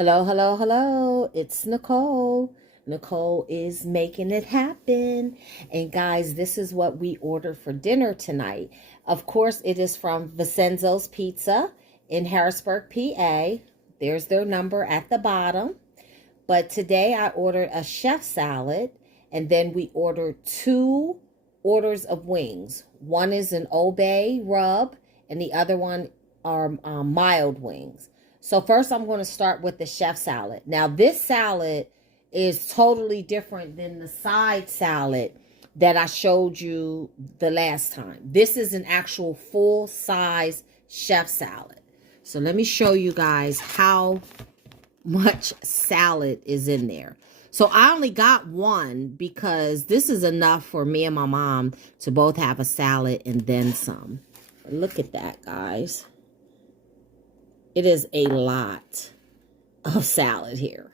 Hello, hello, hello. It's Nicole. Nicole is making it happen. And guys, this is what we ordered for dinner tonight. Of course, it is from Vincenzo's Pizza in Harrisburg, PA. There's their number at the bottom. But today I ordered a chef salad, and then we ordered 2 orders of wings. One is an Old Bay rub, and the other one are mild wings. So first I'm going to start with the chef salad. Now this salad is totally different than the side salad that I showed you the last time. This is an actual full size chef salad. So let me show you guys how much salad is in there. So I only got one because this is enough for me and my mom to both have a salad and then some. Look at that, guys. It is a lot of salad here.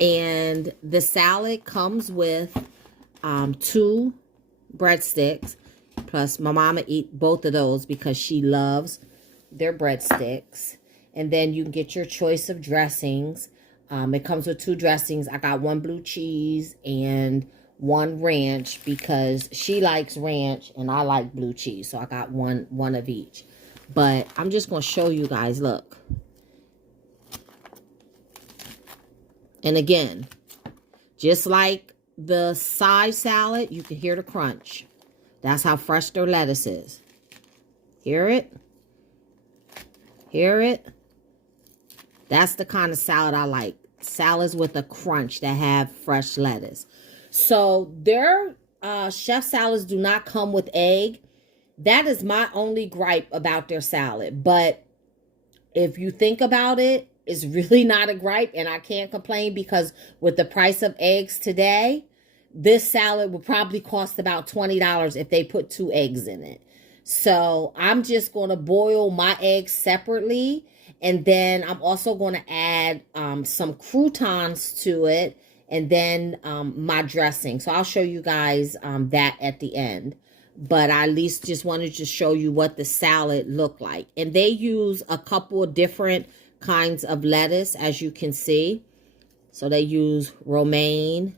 And the salad comes with 2 breadsticks. Plus, my mama eat both of those because she loves their breadsticks. And then you can get your choice of dressings. It comes with 2 dressings. I got 1 blue cheese and 1 ranch because she likes ranch and I like blue cheese. So I got one of each. But I'm just going to show you guys, look. And again, just like the side salad, you can hear the crunch. That's how fresh their lettuce is. Hear it? Hear it? That's the kind of salad I like. Salads with a crunch that have fresh lettuce. So their chef salads do not come with egg. That is my only gripe about their salad. But if you think about it, it's really not a gripe. And I can't complain because with the price of eggs today, this salad would probably cost about $20 if they put 2 eggs in it. So I'm just going to boil my eggs separately. And then I'm also going to add some croutons to it. And then my dressing. So I'll show you guys that at the end. But I at least just wanted to show you what the salad looked like. And they use a couple of different kinds of lettuce, as you can see. So they use romaine.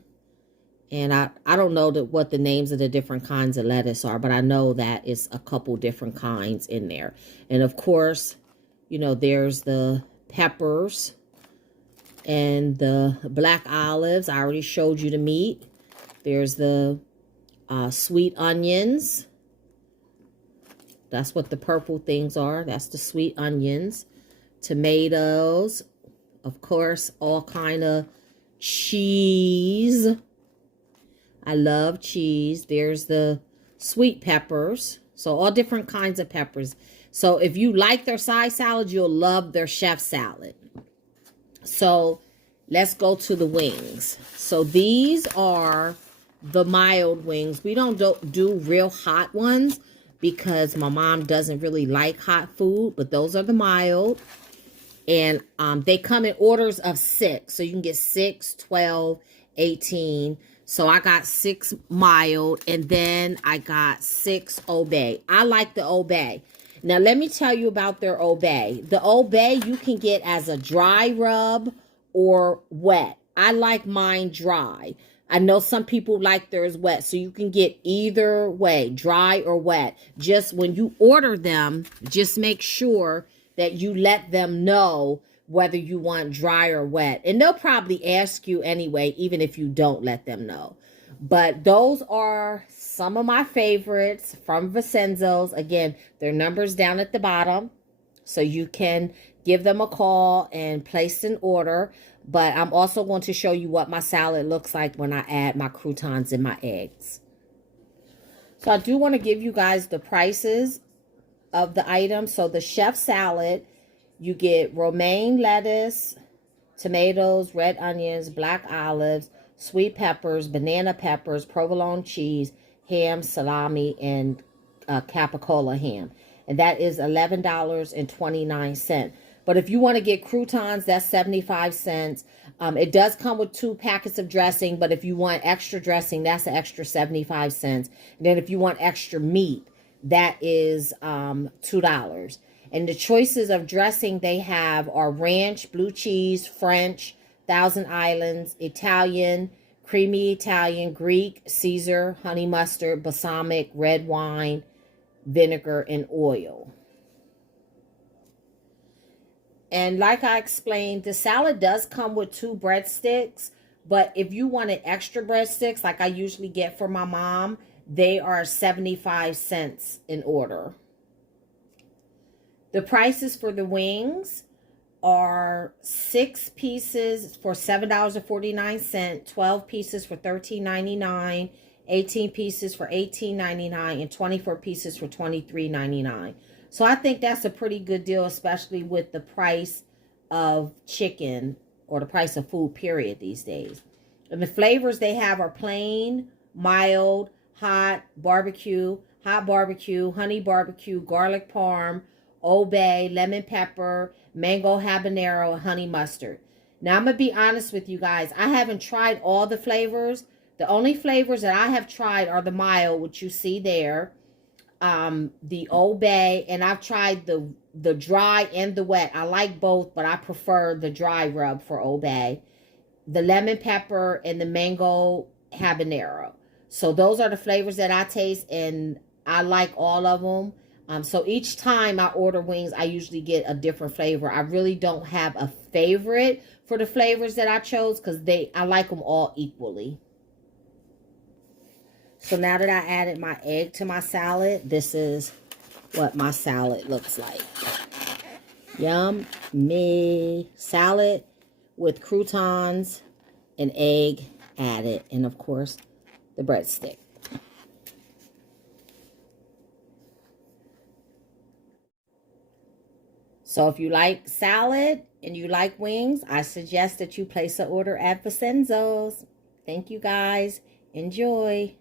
And I don't know what the names of the different kinds of lettuce are, but I know that it's a couple different kinds in there. And of course, you know, there's the peppers and the black olives. I already showed you the meat. There's the sweet onions. That's what the purple things are. That's the sweet onions. Tomatoes. Of course, all kind of cheese. I love cheese. There's the sweet peppers. So all different kinds of peppers. So if you like their side salad, you'll love their chef salad. So let's go to the wings. So these are the mild wings. We don't do real hot ones because my mom doesn't really like hot food, but those are the mild. And they come in orders of 6. So you can get 6, 12, 18. So I got 6 mild, and then I got 6 Old Bay. I like the Old Bay. Now let me tell you about their Old Bay. The Old Bay you can get as a dry rub or wet. I like mine dry. I know some people like theirs wet, so you can get either way, dry or wet. Just when you order them, just make sure that you let them know whether you want dry or wet. And they'll probably ask you anyway, even if you don't let them know. But those are some of my favorites from Vincenzo's. Again, their number's down at the bottom, so you can give them a call and place an order. But I'm also going to show you what my salad looks like when I add my croutons and my eggs. So I do want to give you guys the prices of the items. So the chef salad, you get romaine lettuce, tomatoes, red onions, black olives, sweet peppers, banana peppers, provolone cheese, ham, salami, and capicola ham. And that is $11.29. But if you want to get croutons, that's 75 cents. It does come with 2 packets of dressing, but if you want extra dressing, that's an extra 75 cents. And then if you want extra meat, that is $2. And the choices of dressing they have are ranch, blue cheese, French, Thousand Islands, Italian, creamy Italian, Greek, Caesar, honey mustard, balsamic, red wine, vinegar, and oil. And like I explained, the salad does come with 2 breadsticks. But if you wanted extra breadsticks, like I usually get for my mom, they are 75 cents in order. The prices for the wings are 6 pieces for $7.49, 12 pieces for $13.99, 18 pieces for $18.99, and 24 pieces for $23.99. So I think that's a pretty good deal, especially with the price of chicken or the price of food, period, these days. And the flavors they have are plain, mild, hot barbecue, honey barbecue, garlic parm, Old Bay, lemon pepper, mango habanero, and honey mustard. Now, I'm going to be honest with you guys. I haven't tried all the flavors. The only flavors that I have tried are the mild, which you see there, the Old Bay, and I've tried the dry and the wet. I like both, but I prefer the dry rub for Old Bay, the lemon pepper, and the mango habanero. So those are the flavors that I taste, and I like all of them. So each time I order wings, I usually get a different flavor. I really don't have a favorite for the flavors that I chose because I like them all equally. So now that I added my egg to my salad, this is what my salad looks like. Yummy salad with croutons and egg added, and of course the breadstick. So if you like salad and you like wings, I suggest that you place an order at Vincenzo's. Thank you guys. Enjoy.